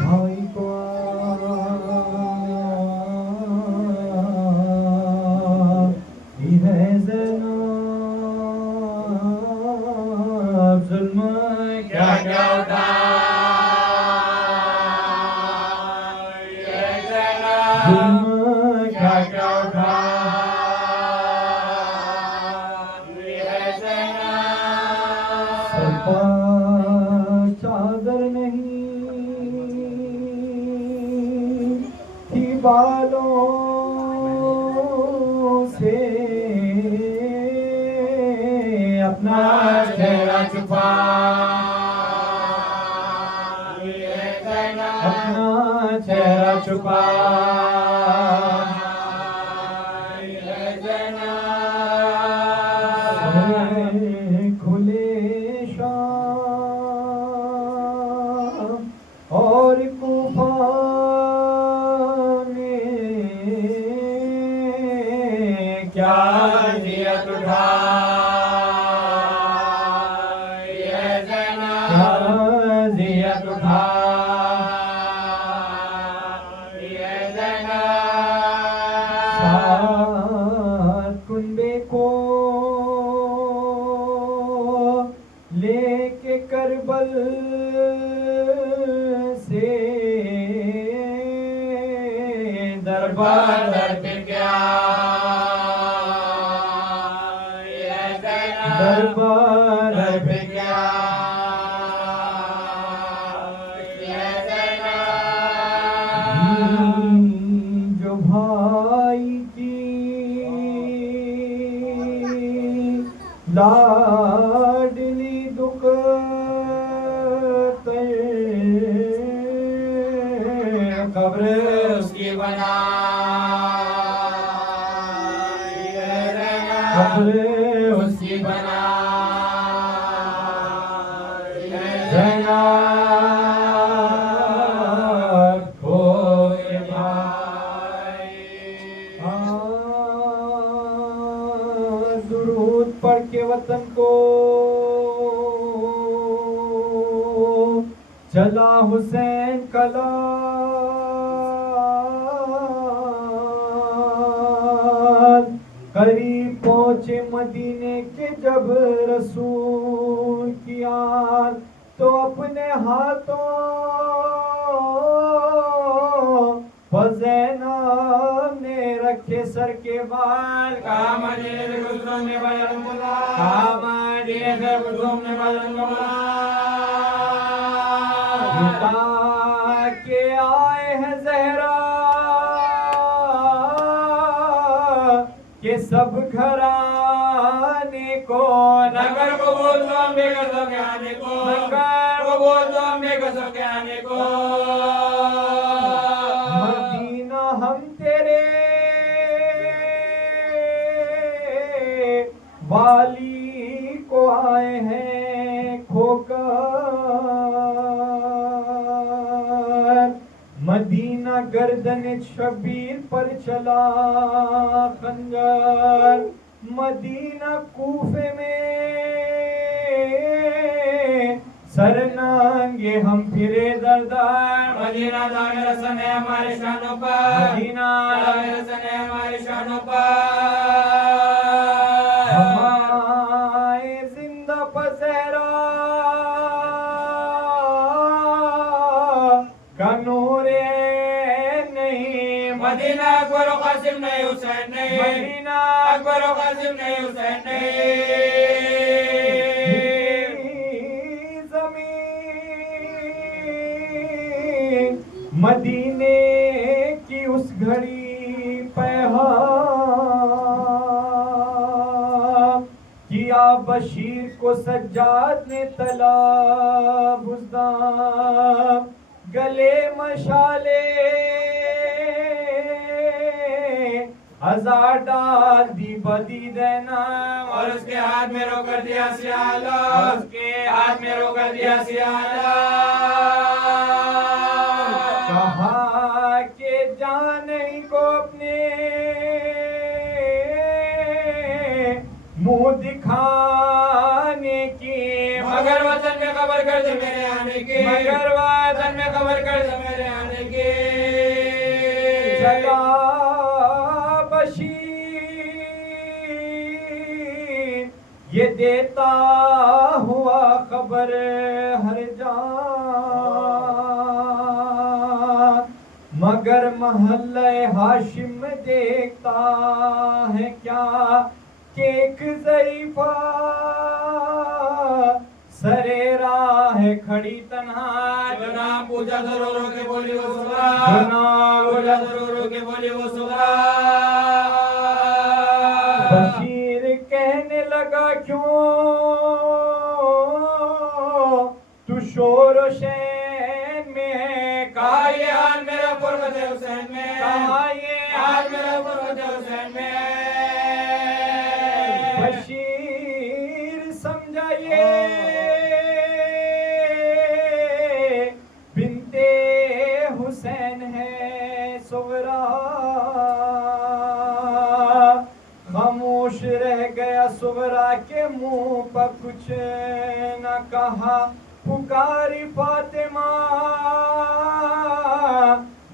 भाई को जुल्म क्या क्या उठा जुल्म क्या क्या उठा सपा चादर नहीं थी बालों से अपना चेहरा छुपा अपना चेहरा छुपा खुले शाम और कूफा में क्या नियत उठा नियत उठा सात कुंबे को लेके करबल से दरबार पे क्या दरबार पे क्या जो भाई की लाडली दुख कब्र उसकी बना कब्र उसकी बना जनाब खोए भाई दुरूद पढ़ के वतन को चला हुसैन कला करीब पहुंचे मदीने के जब रसूल की आल तो अपने हाथों ज़ैनब ने रखे सर के बाल कहा मदीने गुजरों ने बयान बोला कहा मदीने गुजरों ने बयान बोला के आए हैं ज़हरा के सब घराने को नगर को बोल दो अम्बे कसम के आने को नगर को बोल दो अम्बे कसम के आने को मदीना हम तेरे वाली को आए हैं खोकर मदीना गर्दन शबीर पर चला खंजर मदीना कूफे में सरनांगे हम फिरे दरदार मदीना दामे रसन है हमारे शानों पर मदीना दामे रसन है हमारे शानों पर हमारे जिंदा पसेरा कनूरे नहीं मदीना अकबर और कासिम नहीं हुसैन नहीं मदीना अकबर और कासिम नहीं हुसैन नहीं जमीन मदीने की उस घड़ी पहा किया बशीर को सज्जाद ने तला बुज़दार गले मशाले हजार डाल दी बदी देना और उसके हाथ में रोकर दिया सियाला उसके हाथ में रोकर दिया सियाला कहा के जाने को अपने मुंह मुंह दिखाने की, मगर वतन में खबर कर दे मेरे आने की, मगर वतन में खबर कर दे मेरे आने की। जगा बशी ये देता हुआ खबर हर जा, मगर महल्ले हाशिम में देखता है क्या कि एक ज़ईफ़ा सरे राह खड़ी तन्हा, जुना पूजा रो के बोली वो सुबह, जुना पूजा रो के बोली वो सुबह। बशीर कहने लगा क्यों तू शोर शैन में है, कहा ये हाल मेरा फुरकत हुसैन में, कहा ये हाल मेरा फुरकत हुसैन में। बशीर समझाइए बिनते हुसैन है सुगरा, खामोश रह गया सुगरा के मुंह पर कुछ न कहा, पुकारी फातिमा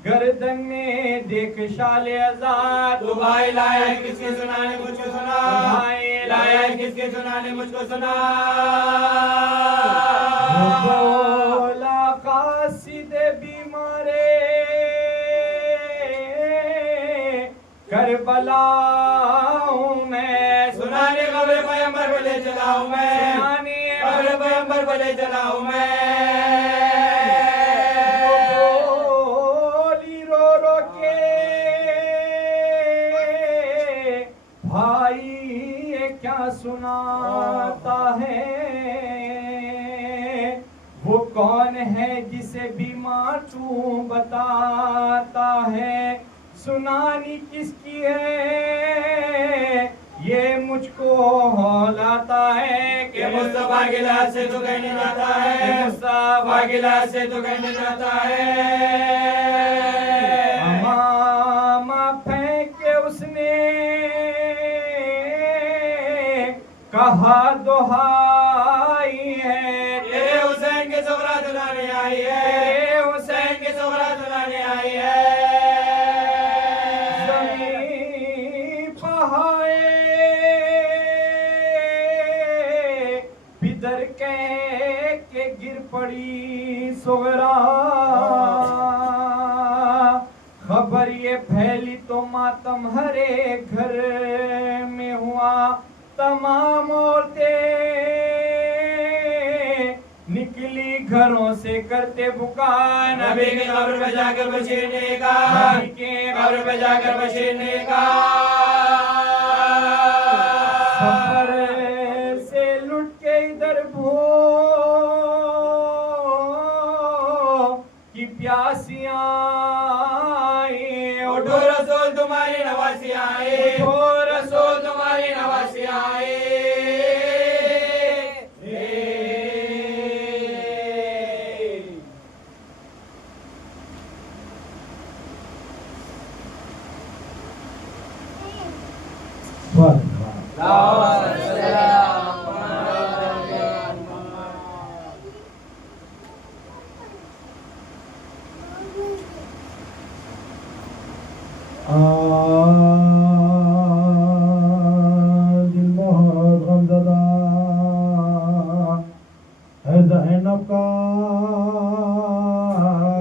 गर्दन में देख शाले आजाद, तू भाई लाया है किसके सुनाने मुझको सुना, भाई लाया है किसके सुनाने मुझको सुना। बोला कासिदे बीमारे करबला हूँ मैं, सुनाने कब्र पैगंबर को ले चला हूँ मैं, सुनाने कब्र पैगंबर को ले चला हूँ मैं। बोली रो रो के भाई ये क्या सुनाता है, वो कौन है जिसे बीमार तू बताता है, सुनानी किसकी है ये मुझको हौलाता है कि मुस्तफा के लाल से तो कहने जाता है, मुस्तफा के लाल से तो कहने जाता है। अमामा फेंक के उसने कहा दुहाई है, तेरे हुसैन के सुगरा दुलाने आई है, तेरे हुसैन के सुगरा दुलाने आई है। ज़मीं पहाए बिदर के गिर पड़ी सुगरा, खबर ये फैली तो मातम हरे घर में हुआ, तमाम औरतें निकली घरों से करते पुकार, नबी के कब्र पे जाकर बशीर ने कहा, नबी के कब्र पे जाकर बशीर ने कहा। सफर से लुट के इधर भो की प्यासियां आई, उठो रसूल तुम्हारी नवासी आए, उठो रसूल तुम्हारी नवासी आए। दिल बहुत गमज़दा है, ज़ैनब का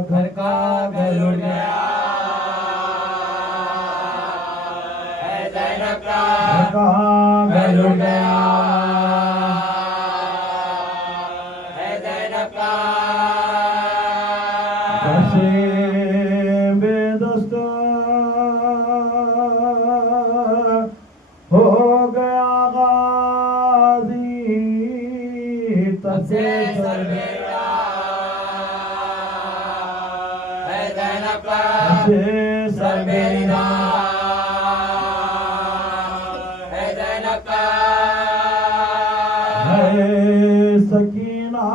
घर का घर उड़ गया, है ज़ैनब का घर का घर उड़ गया, है ज़ैनब का कैसे बेदस्त हो गया गाज़ी तब से सर मेरा, है ज़ैनब का सर मेरा, है ज़ैनब का है सकीना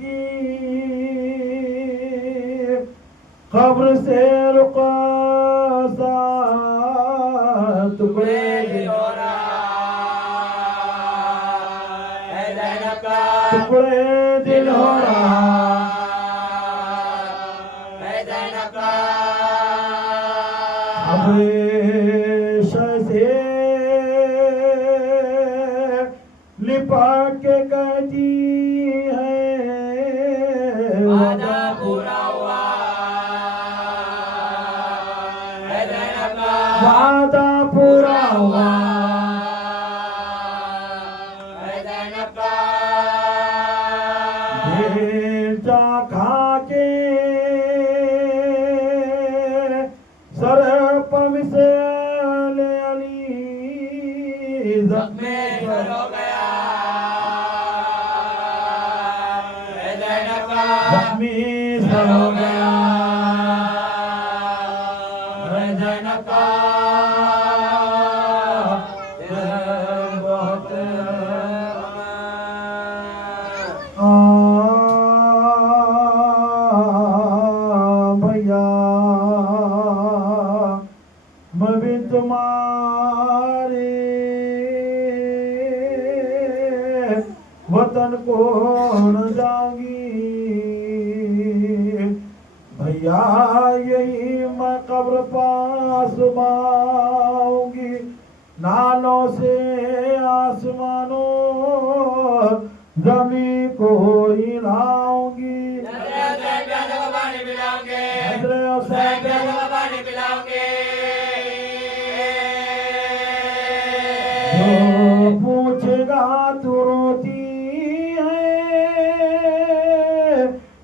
की कब्र से रुक़सा टुकड़े दिलोरा, टुकड़े दिल हो रहा है ज़ैनब का हमेशा से लिपट के कहती है वादा पूरा हुआ है ज़ैनब का वादा पूरा हुआ है ज़ैनब का भेजा खा के सर पम से ले अली जख्मे सर हो गया है ज़ैनब का जख्मी सर हो गया है ज़ैनब का बहुत भैया मैं भी तुम्हारे वतन को न जाऊंगी भैया यही मैं कब्र पास बाऊंगी नालों से आसमानों जमी को हिलाऊंगी प्यासों को पानी पिलाओगे हजरत हुसैन प्यासों को पानी पिलाओगे जो पूछेगा तू रोती है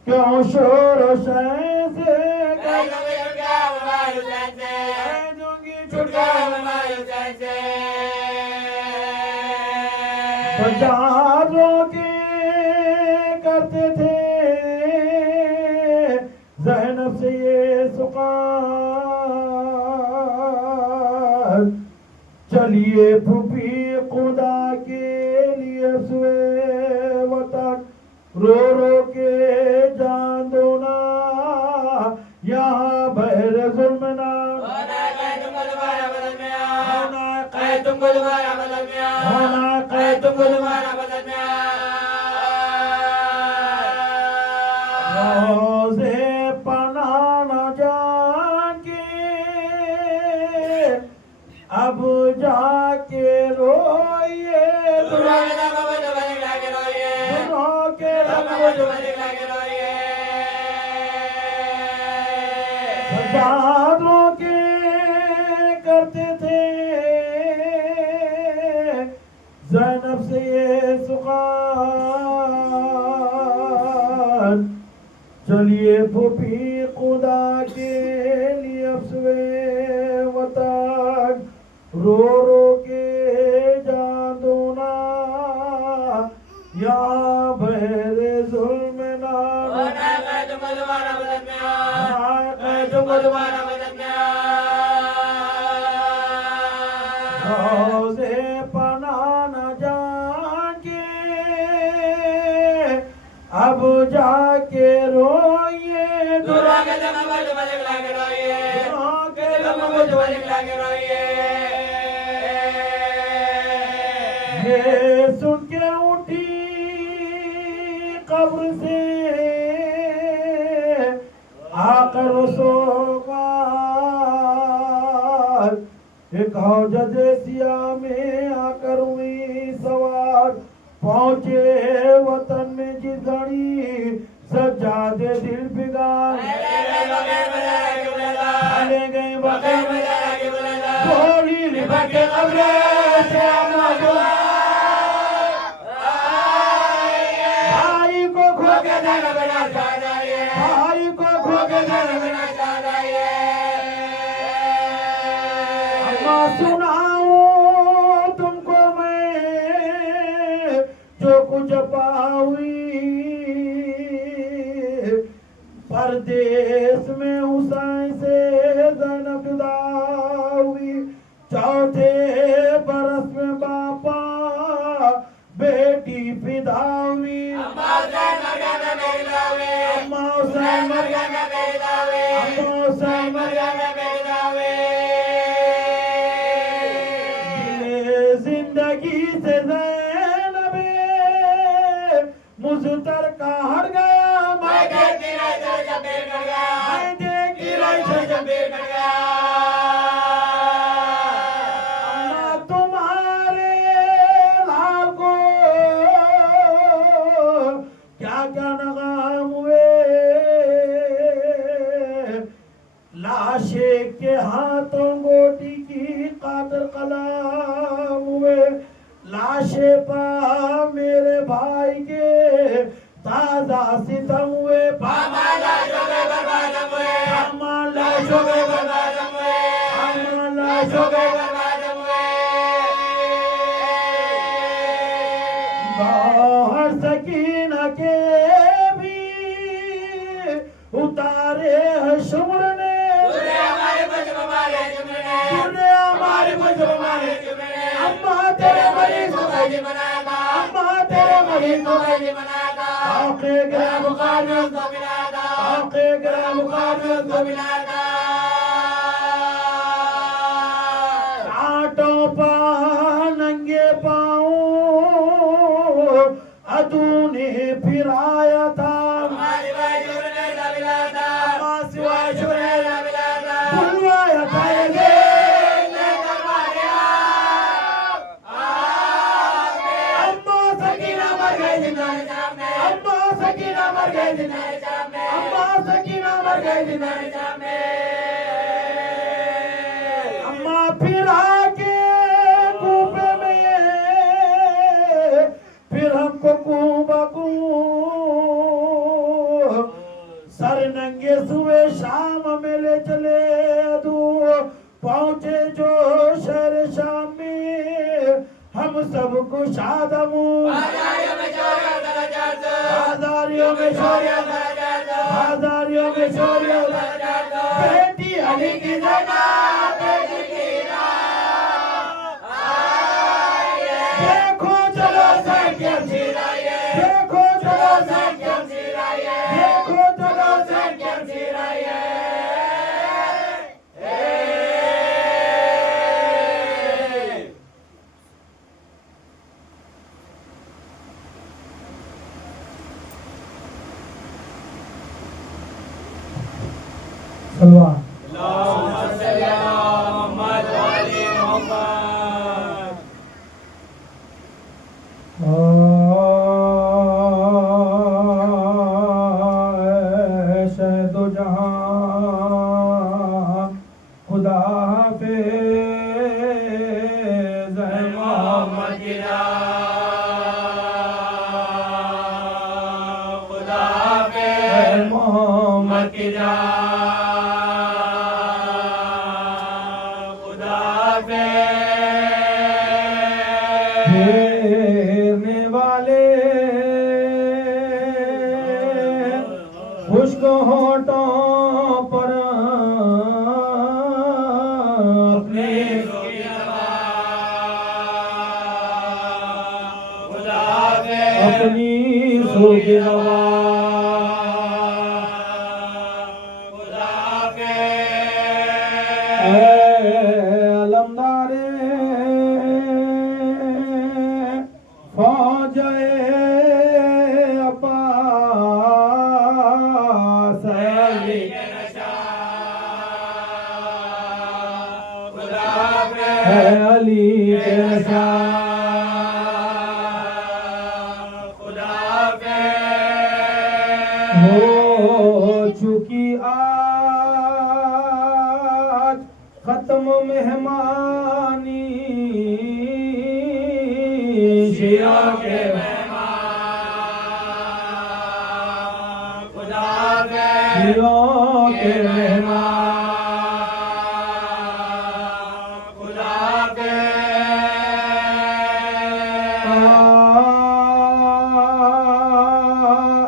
क्यों शोर शहर से कह दूंगी छुटका बजारों के करते थे ज़ैनब से ये सुकार चलिए फूफी खुदा के लिए सुए वतन रो रो के जान दो ना यहाँ बहर जुल्म ना तुमको दोबारा बदल में होना कह तुमको दोबारा बदल में रोज़े पना न जाके अब जाके रोइए दुल्हा के सजादों के करते थे ज़ैनब से ये सुखान चलिए फूफी खुदा के लिए अफसवे वतन रो रो के जान दो ना या बहरे जुल्म ना तुमको दोबारा बदल में तुमको दोबारा बदल में रोज़े पना न जाके अब जाके रोइए दुआ के दम पर जो बदल के रोइए दुआ के दम पर जो बदल के रोइए ये सुन के उठी कब्र से आकर सोगार एक हौजदेसिया में आकर हुई सवार पहुंचे वतन में जिस घड़ी सज्जादे दिल बिगाड़ ले गए बगैर गोली लिपट के कब्र से अपना दुआ भाई को खो के देना भाई को खो के देना अम्मा सुनाऊं तुमको मैं जो कुछ पाई परदेश में हुसैन से ज़ैनब जुदा हुई चौथे बरस में बापा बेटी फिदा हुई अम्मा हुसैन मर गया अम्मा हुसैन मर गया जिंदगी से ज़ैनब कबूतर का हट गया मैं देखती रही तो जबीर कर गया मैं देखती रही तो जबीर कर गया अम्मा तुम्हारे लाल को क्या क्या नगाम हुए लाशे के हाथों गोटी की कातर कलाम हुए लाशे पा मेरे भाई के ताजा सितम हुए मामा लाशों के बर्बाद हुए मामा लाशों के बर्बाद हुए मामा लाशों के बर्बाद हुए गौहर सकीना के भी उतारे है शुम्र ने तूने हमारे कुछ हमारे जुमने तूने हमारे कुछ हमारे जुमने अम्मा तेरे मरीज को कैसे बनाया था अम्मा तेरे मरीज को कैसे बनाया था आके गिरा बुखार में उसको मिलाया था आके गिरा बुखार में उसको मिलाया था कांटों पर नंगे पाँव अदूने फिराया था हमारी भाई जुमने का मिलाया था अम्मा सिवाय शुरे का मिलाया था बुलवाया था ये अम्मा सकीना मर गई जिंदा अम्मा सकीना मर गई जिंदा अम्मा सकीना मर गई जिंदा अम्मा फिर आके कूपे में फिर हमको कूबकू सर नंगे सुए शाम में ले चले अदू पहुंचे जो शहर शाम में हम सब कुछ आदमू बाजारियों में चोरियों दराजात बाजारियों में शौर्य दराजात बाजारियों में शौर्य दराजात बेटी अली की जगह बेटी की राह आइए देखो चलो संख्यम सिराइए देखो चलो संख्यम सिराइए देखो चलो संख्यम सिराइए सलवार शहदो जहां खुदा हाफिज़ है मोहम्मद की राह खुदा पे है मोहम्मद की राह खुदा पे घेरने वाले खुश्क होठों पर अपने अपनी सोगी रवा अलमदारे फौज अब्बास अली है अली के हो चुकी आज खत्म मेहमानी शिया के शियों के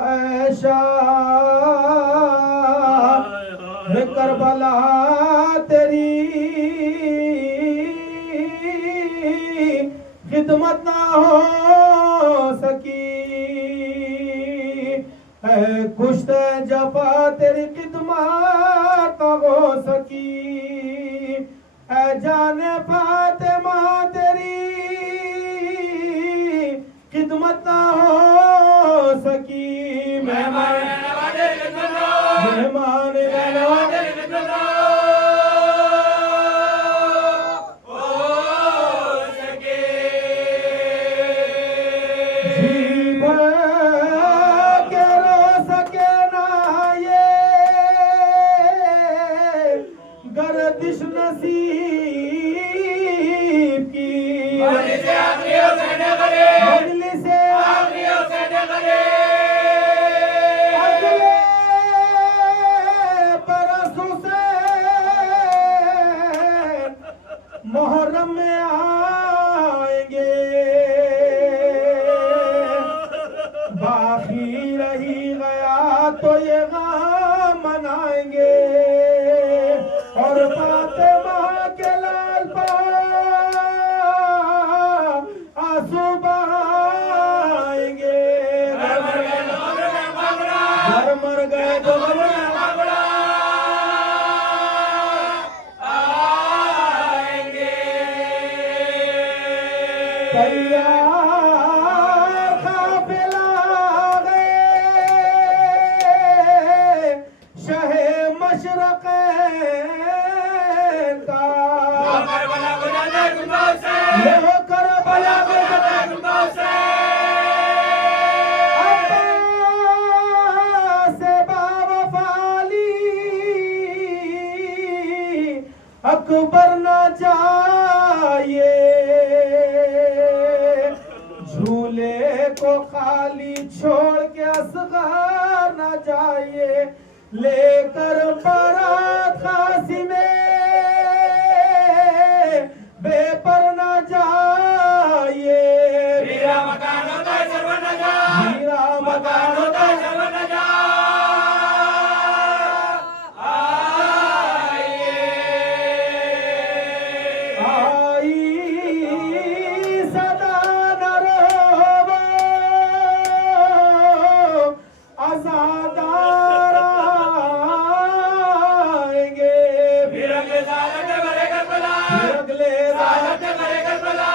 ऐशा है करबला तेरी खिदमत ना हो सकी है कुश्त जफा तेरी खिदमत हो सकी है जाने फातिमा तेरी खिदमत ना हो सकी मेहमान नवाजे रिजवानो मेहमान नवाजे रिजवानो हो सके जी भर के रो सके ना ये गर्दिश नसीब की मजलिस आखिरियों से न करे मजलिस आखिरियों से न करे अगले बरसों से मुहर्रम में आएंगे बाकी रही गया तो ये गम मनाएंगे और फातिमा के लाल पर आंसू बहाएंगे घर मर गए तो गम में तैयार काफिला गए शहे मशरक़ैन का करबला को जाने गुंबद से ये करबला को जाने गुंबद से अब्बास बावफाली अकबर न जाए झूले को खाली छोड़ के असगर न जाइए लेकर बारात कासिमे बेपर न जाइए हीरा मकान होता है सर्वन जा हीरा मकान होता है सर्वन जा आई सदा न रोवो आजादार आएंगे फिर अगले साल अगले भरे करबला फिर अगले साल अगले भरे करबला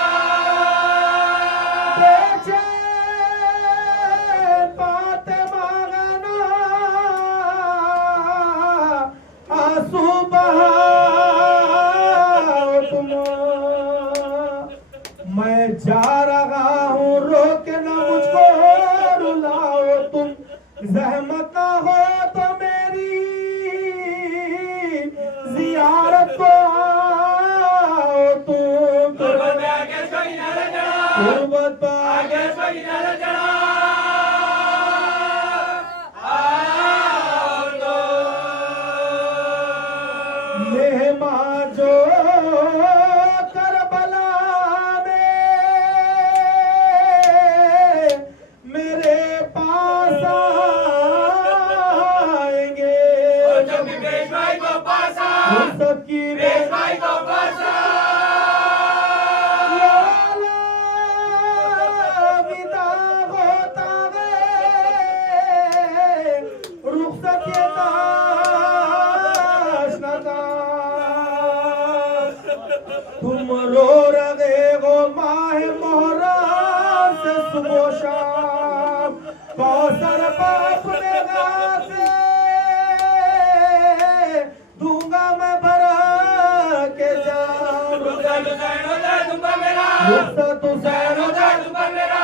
बेचैन फातिमा गना आंसू बहाओ तुम मैं जा रहा हूँ रोक ना मुझको रुलाओ तुम जहमत ना हो तो मेरी जियारत को आओ तुम गुरबत में आगे कोई न रचना गुरबत पर आगे कोई न रचना मेहमान जो करबला में मेरे पास आएंगे जो भी पेशवाई को पासा उन सबकी पेशवाई को पासा विदा होता गए रुखसत ये तुम रो रहे हो माह मोहर्रम से सुबह शाम कौसर बाप में से दूंगा मैं भरा के जाम रुखसत हुसैन होता है तुम्बा मेरा रुखसत हुसैन होता है तुम्बा मेरा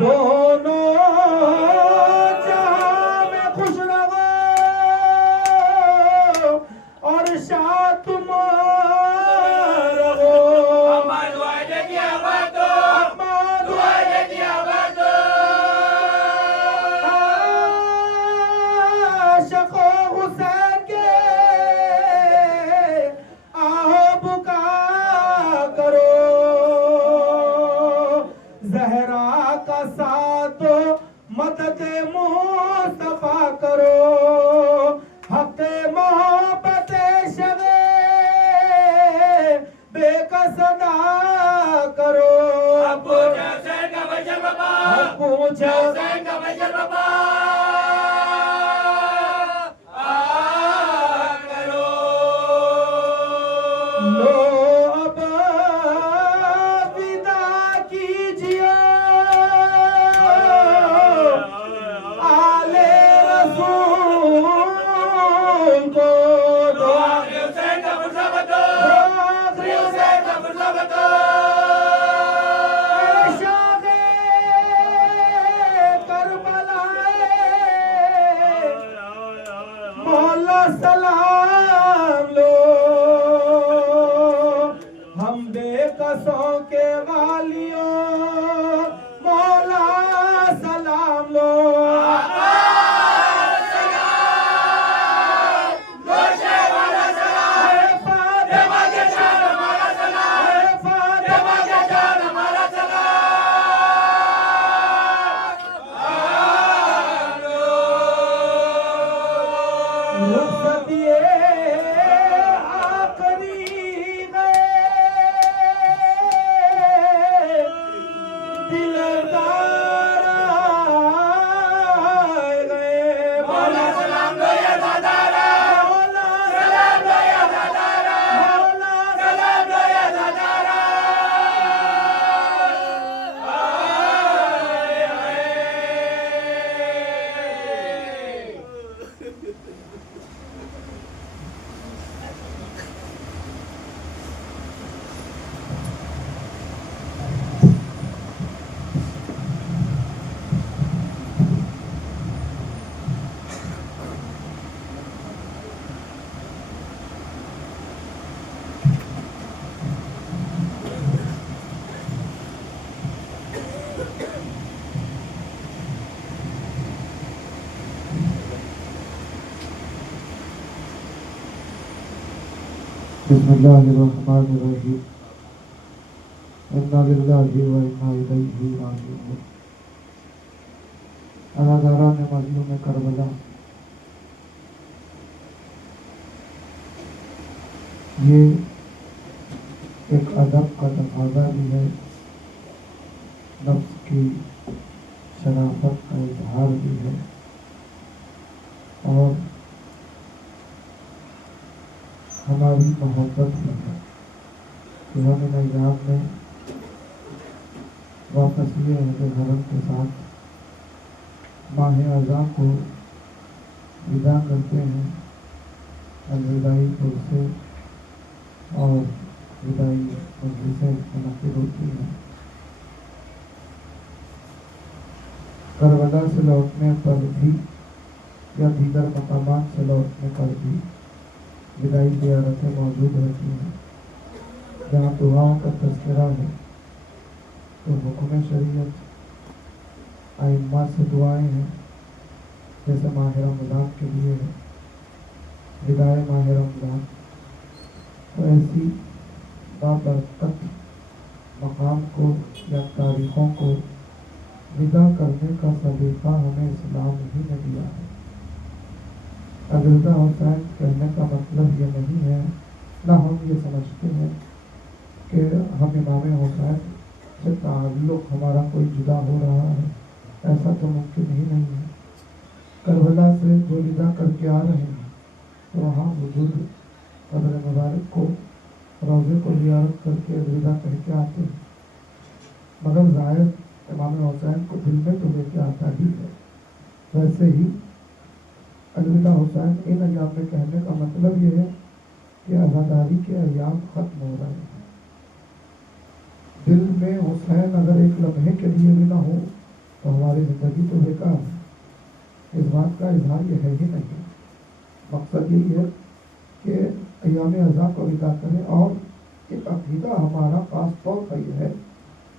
दोनों जहां में खुश रहो और शाद तुम रहो अम्मा दुआएं देती आबाद दो अम्मा दुआएं देती आबाद दो आशिक़ो हुसैन के आओ बुका करो जहरा का साथ मदद मुस्तफा करो हक मोहब्बत शगे बेकस अदा करो अबू हुसैन का बशर बाबा पूछो हुसैन का बशर बाबा करो लो बिस्मिल्लाहिर्रहमानिर्रहीम। इन्ना लिल्लाहि व इन्ना इलैहि राजिऊन। अदाकारा ने मजलूम करबला ये एक अदब का तकाज़ा भी है, नफ्स की शराफत का इजहार भी है और हमारी मोहब्बत भी है कि हम इन अय्याम में वापस ये अहले हरम के साथ माह अज़ा को विदा करते हैं। अलविदाई पुरसे और विदाई मजलिसें मुनक़िद होती हैं। करबला से लौटने पर भी या दीगर मकामात से लौटने पर भी विदाई ज़ियारतें मौजूद रहती हैं। जहाँ दुआओं का तज़किरा है तो हुक्म शरीयत आइम्मा से दुआएं हैं, जैसे माह रमज़ान के लिए है विदाए माह रमज़ान। तो ऐसी बाबरकत मकाम को या तारीख़ों को विदा करने का सलीक़ा हमें इस्लाम ही ने दिया है। अबीदा हुसैन कहने का मतलब ये नहीं है, ना हम ये समझते हैं कि हम इमाम हुसैन से ताल्लुक़ हमारा कोई जुदा हो रहा है, ऐसा तो मुमकिन ही नहीं है। करबला से जो विदा करके आ रहे हैं तो वहाँ बुजुर्ग कब्र मुबारक को रोज़े को ज़ियारत करके अलविदा कह के आते हैं, मगर ज़ाहिर इमाम हुसैन को दिल में तो लेके आता ही है। वैसे ही अलविदा हुसैन इन अय्याम में कहने का मतलब ये है कि आज़ादारी के अय्याम ख़त्म हो रहे हैं। दिल में हुसैन अगर एक लम्हे के लिए भी ना हो तो हमारी ज़िंदगी तो बेकार है। इस बात का इजहार ये है ही नहीं। मकसद यही है कि अय्याम अज़ा को विदा करें और एक अक़ीदा हमारा ख़ास तौर पर यह है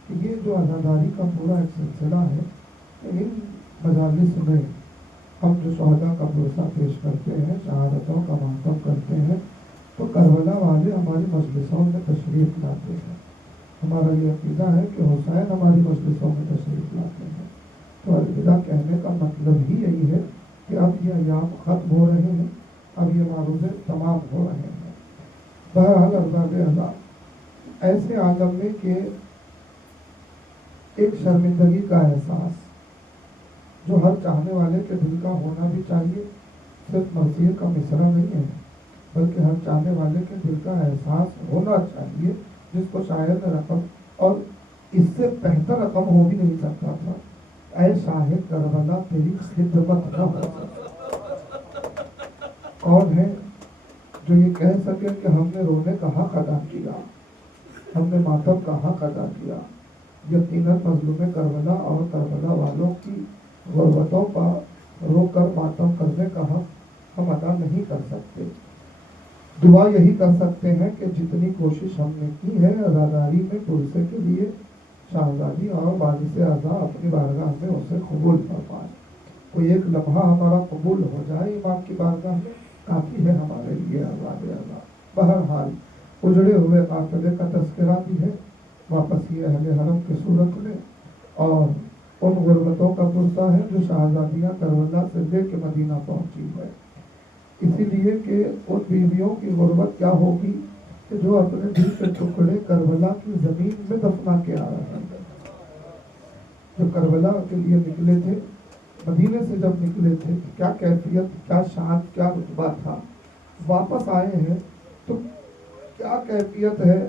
कि ये जो आज़ादारी का पूरा एक सिलसिला है, इन मजालिस में हम जो शहदा का पुरसा पेश करते हैं, शहादतों का मातम करते हैं, तो करबला वाले हमारी मजलिसों में तशरीफ़ लाते हैं। हमारा ये अक़ीदा है कि हुसैन हमारी मजलिसों में तशरीफ़ लाते हैं। तो अलविदा कहने का मतलब ही यही है कि अब ये अय्याम ख़त्म हो रहे हैं, अब ये मारूज़े तमाम हो रहे हैं। बहरहाल अरबाब अज़ा ऐसे आलम में कि एक शर्मिंदगी का एहसास जो हर चाहने वाले के दिल का होना भी चाहिए, सिर्फ मसीह का मिसरा नहीं है, बल्कि हर चाहने वाले के दिल का एहसास होना चाहिए, जिसको शायर ने रकम और इससे बेहतर रकम हो भी नहीं सकता था। ऐ शाहिद करबला तेरी खिदमत न हो। कौन है जो ये कह सके कि हमने रोने का हक अदा किया, हमने मातम का हक अदा किया। यकीनन मजलूम करबला और करबला वालों की गुर्बतों पर रोकर मातम करने का हक हम अदा नहीं कर सकते। दुआ यही कर सकते हैं कि जितनी कोशिश हमने की है आज़ादारी में पुरसे के लिए, शाहजादी और बारिश आज़ा अपनी बारगाह में उसे कबूल कर पाए। कोई एक लम्हा हमारा कबूल हो जाए इमाम की बारगाह में, काफ़ी है हमारे लिए आज़ाद आज़ा। बहरहाल उजड़े हुए काफ़िले का तज़किरा भी है वापस ये अहले हरम की सूरत में, और उन गुर्बतों का पुरसा है जो शाहजादियाँ करबला से लेके मदीना पहुँची है। इसीलिए कि उन बीवियों की गुर्बत क्या होगी कि जो अपने दिल के टुकड़े करबला की ज़मीन में दफना के आ रहे हैं। जो करबला के लिए निकले थे, मदीने से जब निकले थे, क्या कैफियत, क्या शान, क्या रुतबा था। वापस आए हैं तो क्या कैफियत है।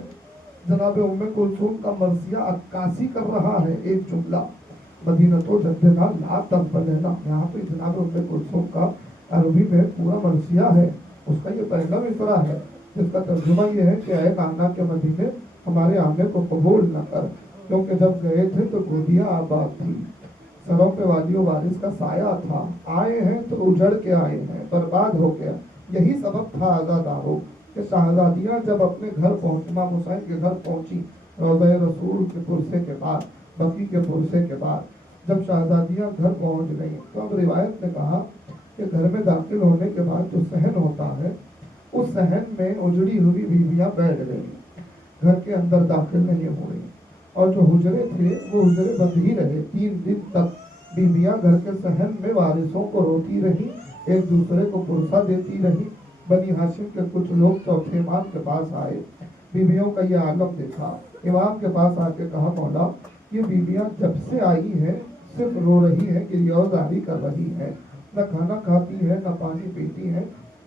जनाब उम्मे कुलसूम का मर्सिया अक्कासी कर रहा है एक जुमला, मदीना तो जद्दना ला तकबलना। यहाँ पे जनाब उम्मे कुलसूम का अरबी में पूरा मर्सिया है, उसका ये पहला मिसरा है जिसका तर्जुमा ये है कि ऐ नाना के मदीने हमारे आने को कबूल न कर, क्योंकि जब गए थे तो गोदियाँ आबाद थी, सरों पे वालियों वारिस का साया था। आए हैं तो उजड़ के आए हैं, बर्बाद हो गया। यही सबब था आज़ादारों कि शाहजादियाँ जब अपने घर पहुँच, इमाम हुसैन के घर पहुँची रोज़ा रसूल के पुरसे के बाद, बकी के पुरसे के बाद, जब शाहजादियाँ घर पहुँच गई तो अब रिवायत ने कहा कि घर में दाखिल होने के बाद जो सहन होता है उस सहन में उजड़ी हुई बीवियां बैठ गई, घर के अंदर दाखिल नहीं हुई, और जो हुजरे थे वो हुजरे बंद ही रहे। 3 दिन तक बीवियां घर के सहन में वारिसों को रोती रही, एक दूसरे को पुरसा देती रही। बनी हाशिम के कुछ लोग चौथे इमाम के पास आए, बीवियों का यह आलम देखा। इमाम के पास आके कहा, मौला ये बीवियां जब से आई हैं सिर्फ रो रही हैं, गिरियावजारी कर रही हैं, न खाना खाती है न पानी पीती है,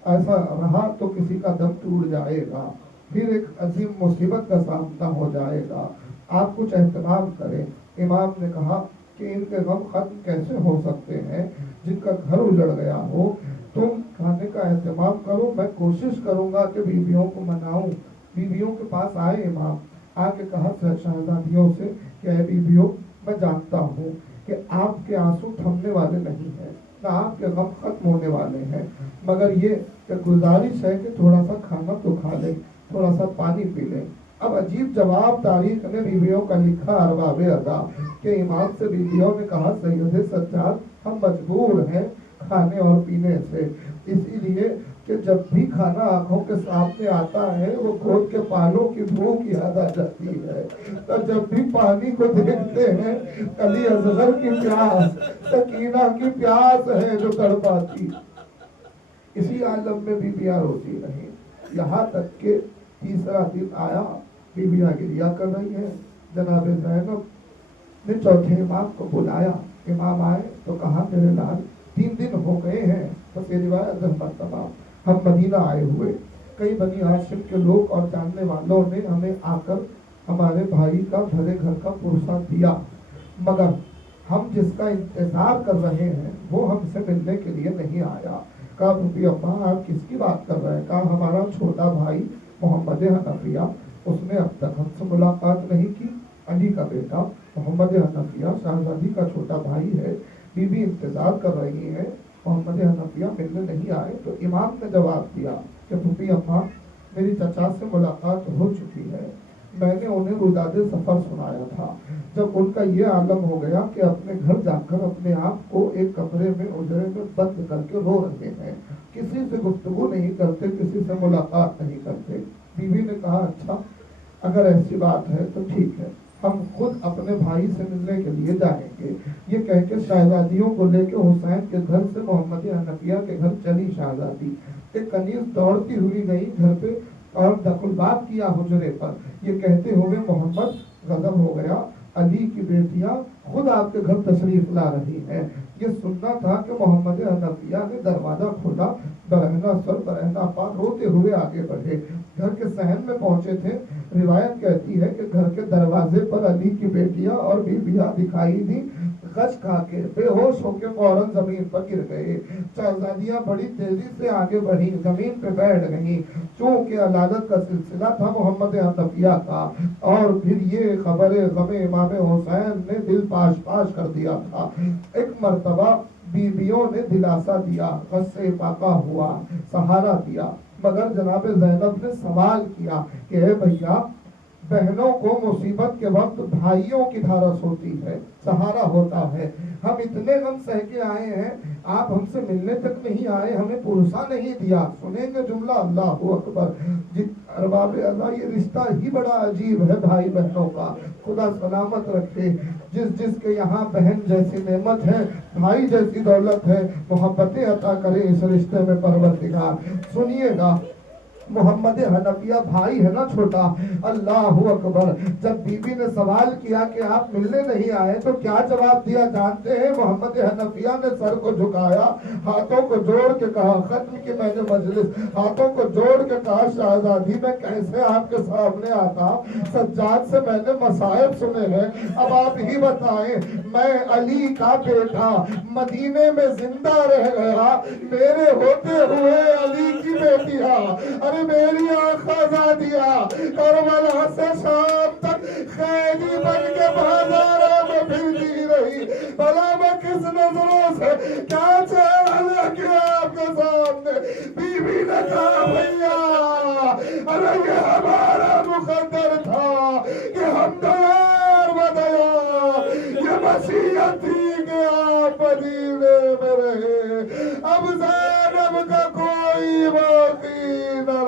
ऐसा रहा तो किसी का दम टूट जाएगा, फिर एक अजीम मुसीबत का सामना हो जाएगा, आप कुछ एहतमाम करें। इमाम ने कहा कि इनके गम खत्म कैसे हो सकते हैं जिनका घर उजड़ गया हो, तुम खाने का एहतमाम करो, मैं कोशिश करूंगा कि बीवियों को मनाऊं। बीवियों के पास आए इमाम, आके कहा शहजादियों से कि ऐ बीवियों, मैं जानता हूँ कि आपके आंसू थमने वाले नहीं हैं, ना आपके गम खत्म होने वाले हैं, मगर ये कि गुजारिश है कि थोड़ा सा खाना तो खा लें, थोड़ा सा पानी पी लें। अब अजीब जवाब तारीख ने बीवियों का लिखा अरबाब अदा के इमाम से बीवियों ने कहा, सैयद सज्जाद, हम मजबूर हैं खाने और पीने से, इसीलिए कि जब भी खाना आंखों के सामने आता है वो गोद के पालों की भूख याद आ जाती है, तो जब भी पानी को देखते हैं अली असगर की प्यास, सकीना की प्यास है जो तड़पाती। इसी आलम में बीबियां रोती रही, यहाँ तक के तीसरा दिन आया, बीबियां गिरिया कर रही है। जनाब ज़ैनब ने चौथे इमाम को बुलाया, इमाम आए तो कहा, मेरे लाल 3 दिन हो गए हैं, बस ये रिवायत मरतबा हम मदीना आए हुए, कई बनी हाशिम के लोग और जानने वालों ने हमें आकर हमारे भाई का भरे घर का पुरसा दिया, मगर हम जिसका इंतजार कर रहे हैं वो हमसे मिलने के लिए नहीं आया। कहा, रूपी अम्मा आप किसकी बात कर रहे हैं? कहा, हमारा छोटा भाई मोहम्मद हनफिया, उसने अब तक हमसे मुलाकात नहीं की। अली का बेटा मोहम्मद हनफिया शहजादी का छोटा भाई है, बीबी इंतजार कर रही है, मोहम्मद हनफिया मिलने नहीं आए। तो इमाम ने जवाब दिया कि रूपी अम्मा, मेरी चचा से मुलाकात हो चुकी है, मैंने उन्हें रुदादे सफर सुनाया था। जब उनका ये आलम हो गया कि अपने घर जाकर अपने आप को एक कमरे में उजरे में बंद करके रो रहे हैं, किसी से गुफ्तगू नहीं करते, किसी से मुलाकात नहीं करते। बीवी ने कहा, अच्छा अगर ऐसी बात है तो ठीक है, हम खुद अपने भाई से मिलने के लिए जाएंगे। ये कह के शहजादियों को लेकर हुसैन के घर से मोहम्मद हनफिया के घर चली शहजादी। एक कनीज दौड़ती हुई गई घर पे और दखलबात किया हुजरे पर, ये कहते हुए, मोहम्मद गजब हो गया, अली की बेटियां खुद आपके घर तशरीफ ला रही हैं। ये सुनना था कि मोहम्मद हनफिया ने दरवाजा खोला, बरहना सर बरहना पार रोते हुए आगे बढ़े, घर के सहन में पहुंचे थे। रिवायत कहती है कि घर के दरवाजे पर अली की बेटियां और बीबियां दिखाई दी, गश खा के बेहोश होकर फौरन जमीन पर गिर गए। शहजादियां बड़ी तेजी से आगे बढ़ी, जमीन पे बैठ गई, चूंकि अदालत का सिलसिला था मोहम्मद हनफिया का, और फिर ये खबर गमे इमाम हुसैन ने दिल पाश पाश कर दिया था। एक मर्तबा बीबियों ने दिलासा दिया, गस्से पाका हुआ, सहारा दिया, मगर जनाब ज़ैनब ने सवाल किया कि हे भैया, बहनों को मुसीबत के वक्त भाइयों की धारस होती है, सहारा होता है, हम इतने गम सह के आए हैं, आप हमसे मिलने तक नहीं आए, हमें पुरसा नहीं दिया। सुनेंगे जुमला, अल्लाह अकबर। अरबाब अल्लाह, ये रिश्ता ही बड़ा अजीब है भाई बहनों का, खुदा सलामत रखे। जिसके यहाँ बहन जैसी नेमत है, भाई जैसी दौलत है, मोहब्बतें अता करे इस रिश्ते में परवरदिगार। सुनिएगा, मोहम्मद हनफिया भाई है ना छोटा, अल्लाह अकबर। जब बीबी ने सवाल किया कि आप मिलने नहीं आए तो क्या जवाब दिया जानते हैं? मोहम्मद हनफिया ने सर को झुकाया, हाथों को जोड़ के कहा, खत्म की मैंने मजलिस, हाथों को जोड़ के कहा, शहजादी मैं कैसे आपके सामने आता, सज्जाद से मैंने मसाइब सुने हैं, अब आप ही बताएं, मैं अली का बेटा मदीने में जिंदा रह गया, मेरे होते हुए अली की बेटियां, अरे मेरी आज़ादिया करबला से शाम तक कैदी बन के बाजारों में फिरती रही, भला मैं किस नजरों से क्या चेहरा किया आपके सामने। बीवी ने कहा, भैया अरे ये हमारा मुकद्दर था कि हम दयार बदया, ये वसीयत थी कि आप मदीने में रहे, अब ज़ैनब का कोई बाकी न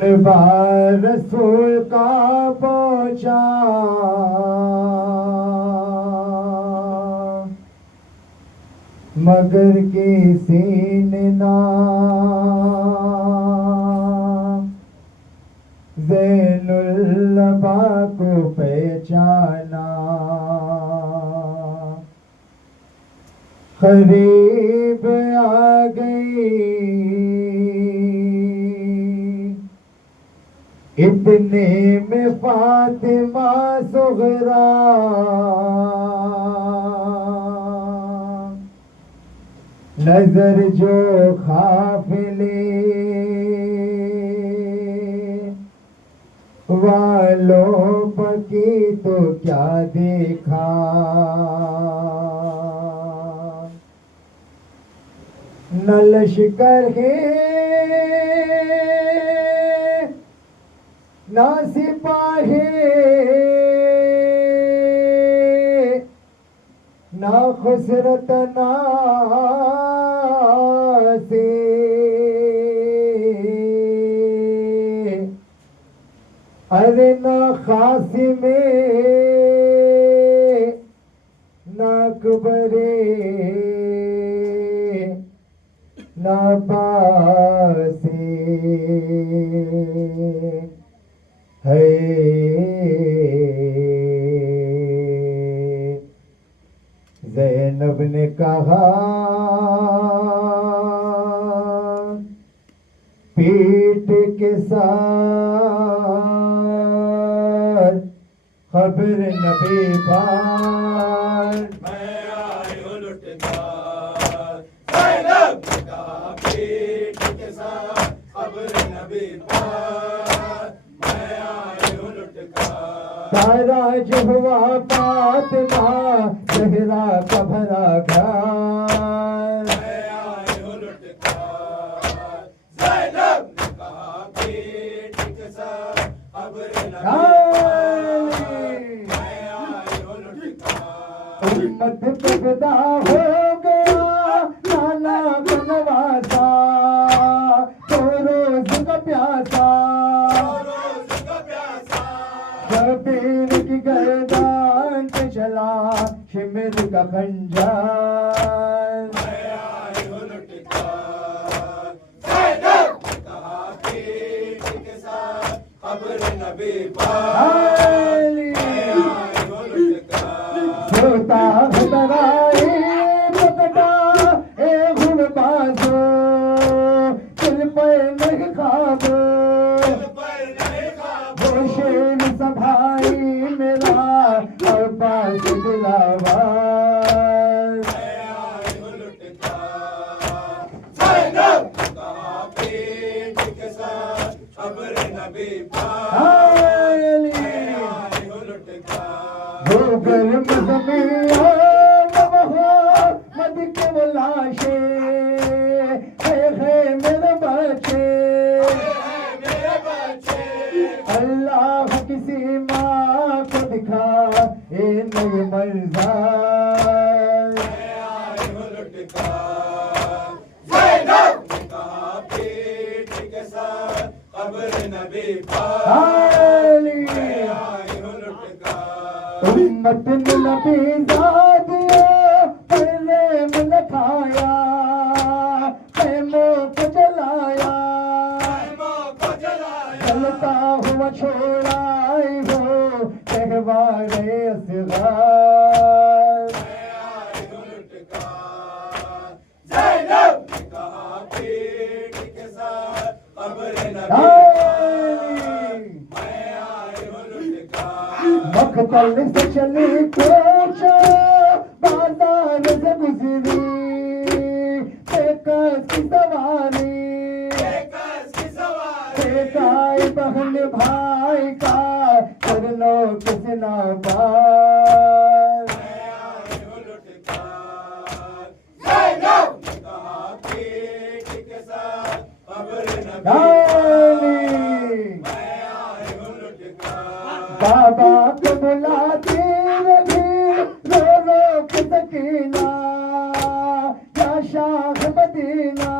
जलवा रसूल का पहुंचा मगर किसी ने ना ज़ैनुल्लबा को पहचाना। करीब आ गई इतने में फातिमा सुगरा नजर जो काफिले वालों पकी तो क्या देखा। न लश्कर है ना सिपाही ना खुसरत ना से अरे ना खासिमे ना अकबरे ना पासे है ज़ैनब ने कहा पीठ के साथ खबर नबी पार मैं आई हूँ लुटकार ज़ैनब का पीठ के साथ खबर नबी पार मैं आई हूँ लुटकार। ताराज हुआ फातिमा ज़हरा का भरा घर मैं आई हूँ लुटकार ज़ैनब ने कहा पीठ के साथ खबर नबी पार मैं आई हूँ लुटकार। उम्मत पैदा हो गया नाना बनवासा तो रोज का प्यासा रोज़ का प्यासा शबीर की गर्दन पे चला शिमर का खंजर मैं आई हूँ लुटकार ज़ैनब ने कहा पीठ के साथ खबर नबी पार मैं आई हूँ लुटकार। सोता हतराए प्रकटा ए गुण बाजो दिल पर नहीं खाबो पर नहीं खाबो वो शेर सभाई मेरा अब्बास दिलावर मैं आई हूँ लुटकार ज़ैनब ने कहा पीठ के साथ खबर नबी पार मैं आई हूँ लुटकार। वो गर्म ज़मीं मद के वो लाशे है मेरे बच्चे मेरे बच्चे अल्लाह किसी माँ को दिखा ए नए मंज़र मैं आई हूँ लुटकार ज़ैनब ने कहा पीठ के साथ खबर नबी पार मैं आई हूँ लुटकार। उम्मत ने नबी ज़ादिया पहले मन खाया पैमों को जलाया को जलाया जलता हुआ छोड़ाई हो कहवारे असग़र मैं आई हूँ लुटकार ज़ैनब ने कहा पीठ के साथ खबर नबी मैं आई हूँ लुटकार। मखतल से चली कोचा बाजार से गुजरी बेकस की सवारी बेकस की सवारी बेकाई बहन भाई का करनो किसना पार मैं आई हूँ लुटकार ज़ैनब ने कहा पीठ के साथ खबर नबी मैं आई हूँ लुटकार। बाबा को बुलाते रही रो रो के सकीना या शाह मदीना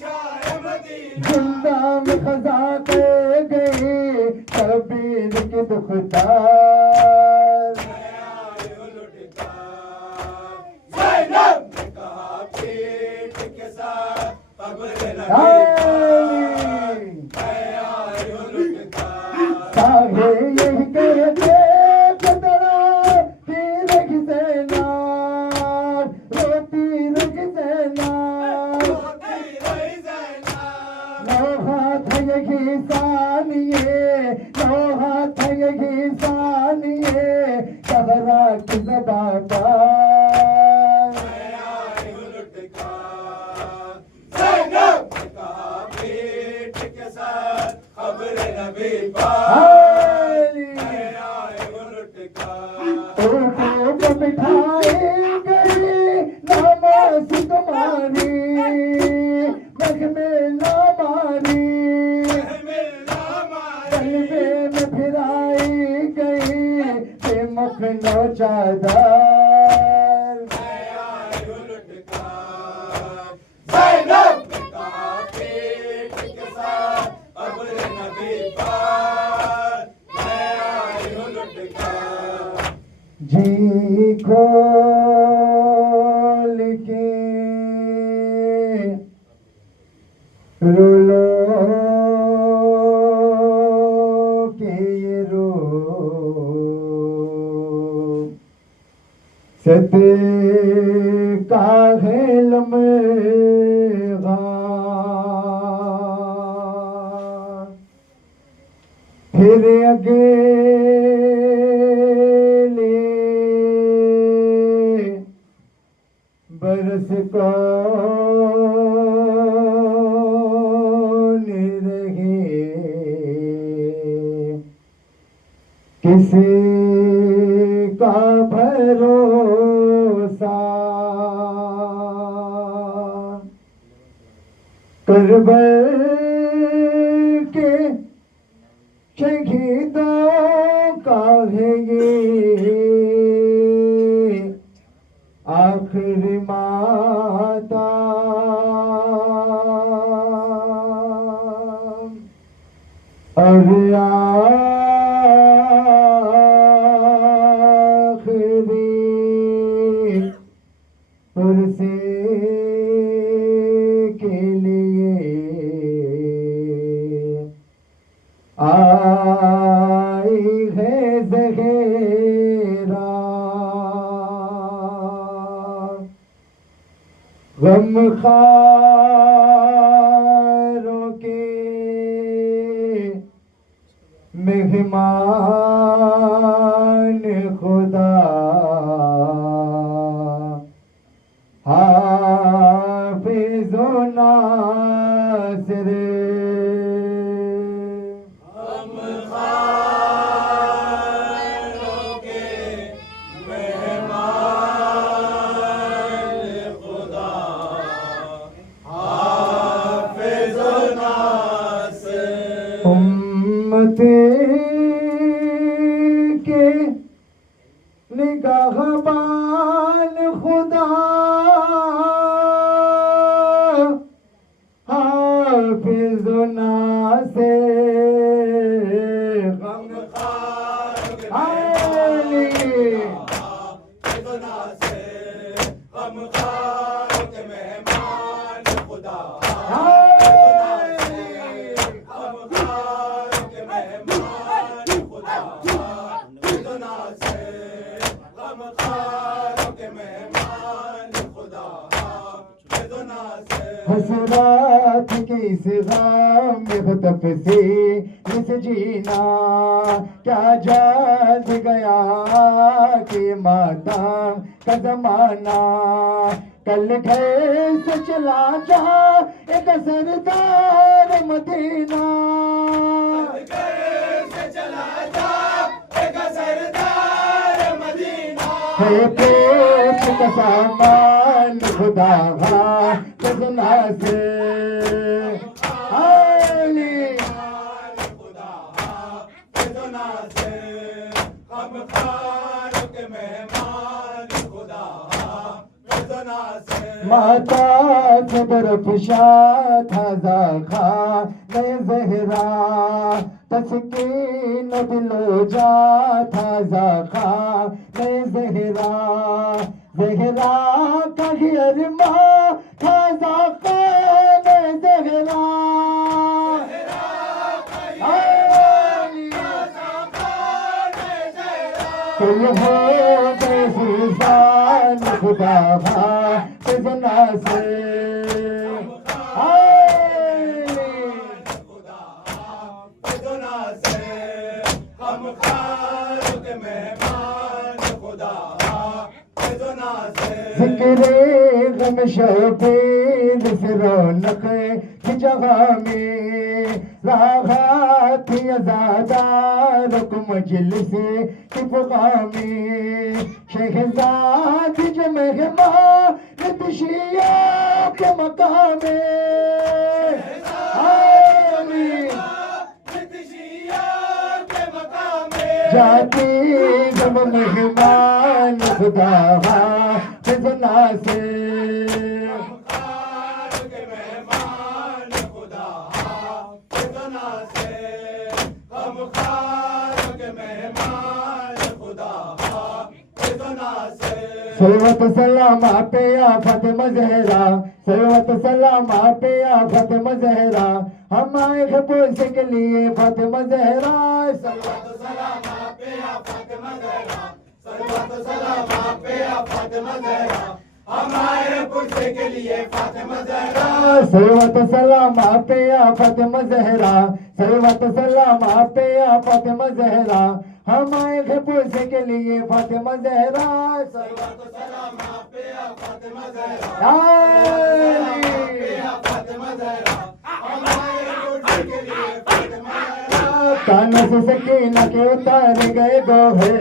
शाह मदीना जिंदा में खजा के के दुखदार मैं आयो लुटकार ज़ैनब ने कहा पीठ के साथ कब्र नबी पार मैं आयो लुटकार साहे यही कहते कतरा तीरक सेना रोती रख सेना रोती रही ज़ैनब लोहा था यही सानिए लोहा था यही सानिए कहरा की ज़बादार मैं आयो लुटकार ज़ैनब ने कहा पीठ के साथ कब्र नबी पार मैं आयो लुटकार को बिठाई गई नमाज तुम्हारी रख में ना मारी मिलना मारे कलबे में फिराई गई बेमुख नौचादार मैं आयो लुटकार ज़ैनब ने कहा पीठ के साथ कब्र नबी पार मैं आयो लुटकार जी खोल के रोलो के ये रो सते का खेल में फिर अकेले बरस कौन रहे किसी का भरोसा करबल के शहीदों का है ये आखिरी माता और आखिरी पुरसे के लिए आई है ज़हेरा गमखारों के मेहमान खुदा हाफिज़ो नासिर हम खानों के मेहमान खुदा हाफिज़ नासिर उम्मते के निगाहबान खुदा हाफिज़ नासिर हम खानों के आली हाफिज़ नासिर हम खानों के मेहमान खुदा हम खानों के मेहमान खुदा हाफिज़ नासिर हम खानों के मेहमान खुदा हाफिज़ नासिर हसरात की इस गाम में हो तफसील से जीना क्या जान गया कि मातम का जमाना कल घर से चला जा एक सरदार मदीना से चला जा एक सरदार मदीना है पेश का सामान खुदा सजना से आली खुदा हाफिज़ नासिर हम खानों के मेहमान खुदा हाफिज़ नासिर माता से बर्फशा था ज़ाखा ने ज़हरा तस्कीन दिलो जा ताजा खा मैं जहरा जहरा का ही अरमा ताजा खा मैं जहरा तुम हो बेफिजान खुदा जना से जिक्रे गम शबीर से रौनक की जगह में राहत अज़ादार को मजलिस की फुका में शहजाद जो मेहमान नदिशिया के मकाम में जाती गम मेहमान खुदा जना से सलवत सलाम पे आफत मजहरा सलवत सलाम पे आफत मजहरा हम आए हैं पुरसे के लिए फातिमा ज़हरा सलवत सलाम पे आफत मजहरा सलवत सलाम पे आफत मजहरा हम आए हैं पुरसे के लिए फातिमा ज़हरा सलवत सलाम पे आफत मजहरा सलवत सलाम पे आफत मजहरा हम आए हैं पुरसे के लिए फातिमा ज़हरा सलवत सलाम पे आफत मजहरा फातिमा ज़हरा हम आए हैं पुरसे के लिए फातिमा ज़हरा कानों से सकीना के उतारे गए दोहे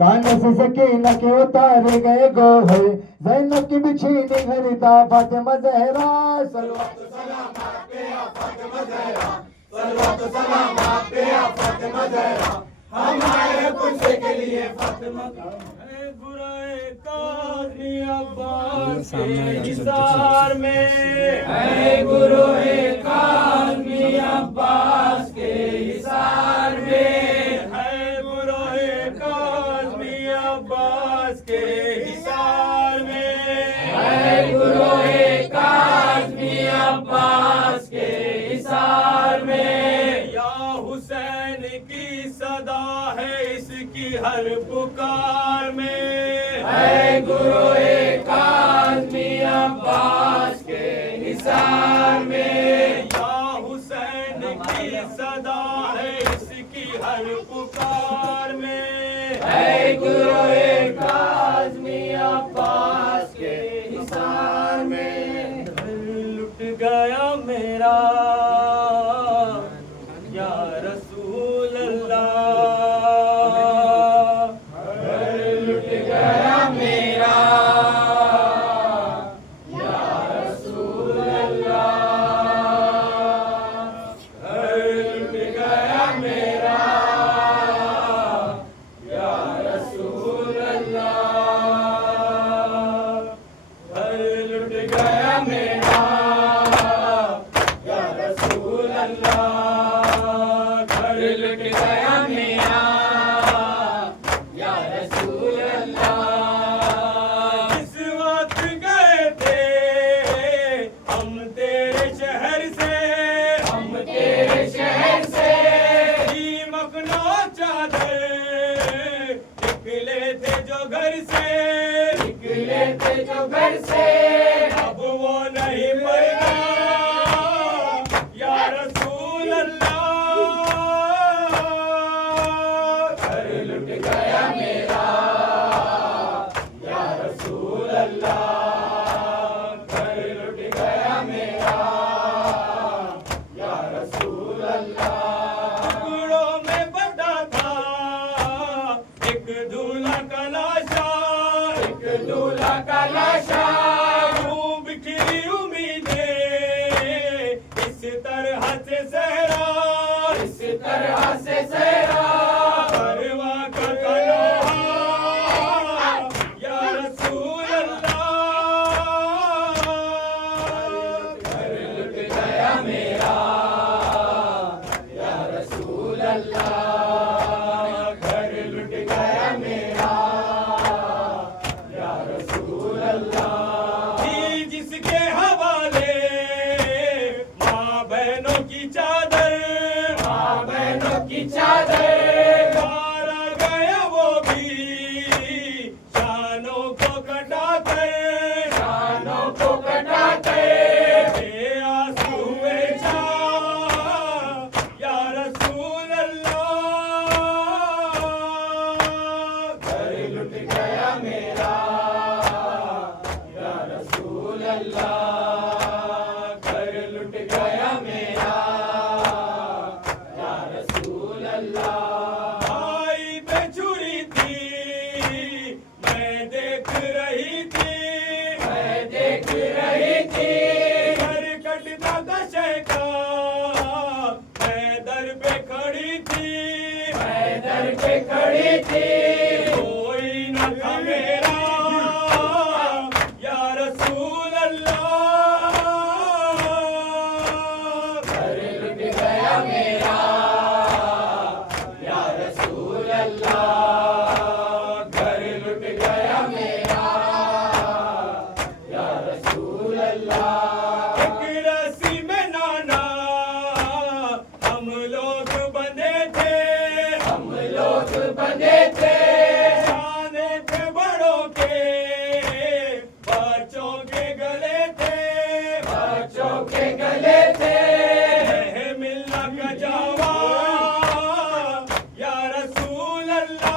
कानों से सकीना के उतारे गए गोहे ज़ैनब की बिछीनी खरीदा फातिमा ज़हरा सलवत सलाम पे फातिमा ज़हरा सलवत सलाम पे फातिमा ज़हरा हम आए हैं पुरसे के लिए फातिमा बुराए काज़ी अब्बास के हिसार में है गुरुए काज़ी अब्बास के हिसार में है गुरुए काज़ी अब्बास के हिसार में है गुरुए काज़ी अब्बास के हिसार में या हुसैन की सदा है इसकी हर पुकार में है गुरुए काज़ी अब्बास के हिसार में या हुसैन की सदा है इसकी हर पुकार में है गुरुए काज़ी अब्बास के हिसार में लुट गया मेरा या रसूल अल्लाह लुट गया मेरा या रसूल अल्लाह लुट गया मेरा या रसूल अल्लाह लुट गया मेरा या रसूल अल्लाह लुट गया मेरा या रसूल अल्लाह जिस वक्त गए थे हम तेरे शहर से मखना चादर निकले थे जो घर से अब वो नहीं मरना या रसूल अल्लाह घर लुट गया मेरा या रसूल अल्लाह घर लुट गया मेरा या रसूल अल्लाह टुकड़ों में बटा था एक दूल्हा का लाशा यूं बिखरी उम्मीद वाले माँ बहनों की चादर माँ बहनों की चादर मारा गया वो भी शानों को कटाकर शानों को कटाकर ये आंसू हुए छाँ या रसूल अल्लाह घर लुट गया मेरा या रसूल अल्लाह घर लुट गया मेरा या रसूल अल्लाह भाई पे छुरी थी मैं देख रही थी मैं देख रही थी घर कटता दशे का मैं दर पे खड़ी थी मैं दर पे खड़ी थी कोई न था मेरा या रसूल अल्लाह घर लुट गया मेरा या रसूल अल्लाह घर लुट गया मेरा या रसूल अल्लाह एक रस्सी में नाना हम लोग बंधे थे हम लोग बंधे थे शाने थे बड़ों के बच्चों के गले थे बच्चों के गले थे मिलना का जावा या रसूल अल्लाह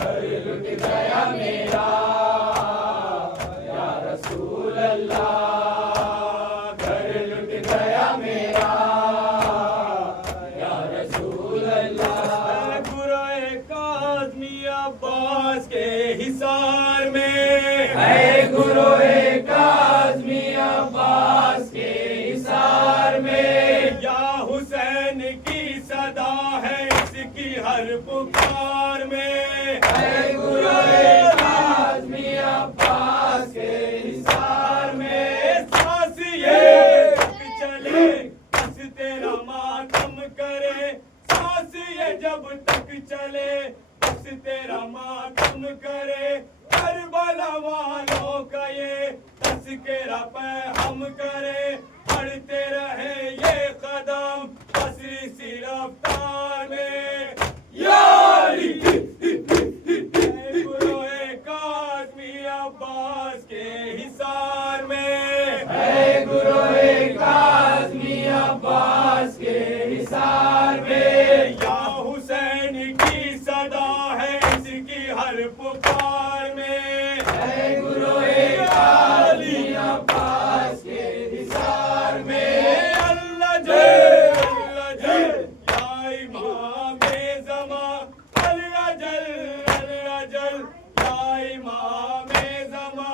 घर लुट गया मेरा या रसूल अल्लाह घर लुट गया मेरा या रसूल अल्लाह गुरोए काज़मी अब्बास के हिसार में है गुरोए काज़मी अब्बास के हिसार में या हुसैन की सदा है इसकी हर पुकार में है गुरोए काज़मी अब्बास के हिसार में सांस ये चले बस तेरा मातम करे सांस ये जब तक चले बस तेरा मातम करे करबला वालों का ये तस्करा पे हम करे बढ़ते रहे ये कदम बसरी सी रफ्तार में यारी गुरोए काज़मी अब्बास के हिसार में है गुरोए काज़मी अब्बास के हिसार में या हुसैन की सदा है इसकी हर पुकार में है गुरोए काज़मी अब्बास के हिसार में अल्लाह जल या इमाम ज़मा अल्लाह जल या इमाम ज़मा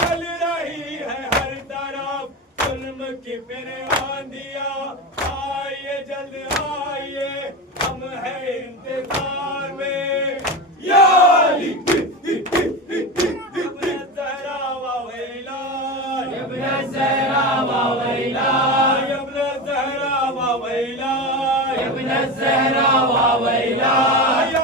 चल रही है हर तरफ जुल्म की फिर आंधिया आइए जल्द आइए हम हैं इंतजार में या अली इब्न ज़हरा व वैला इब्न ज़हरा व वैला इब्न ज़हरा व वैला इब्न ज़हरा व वैला या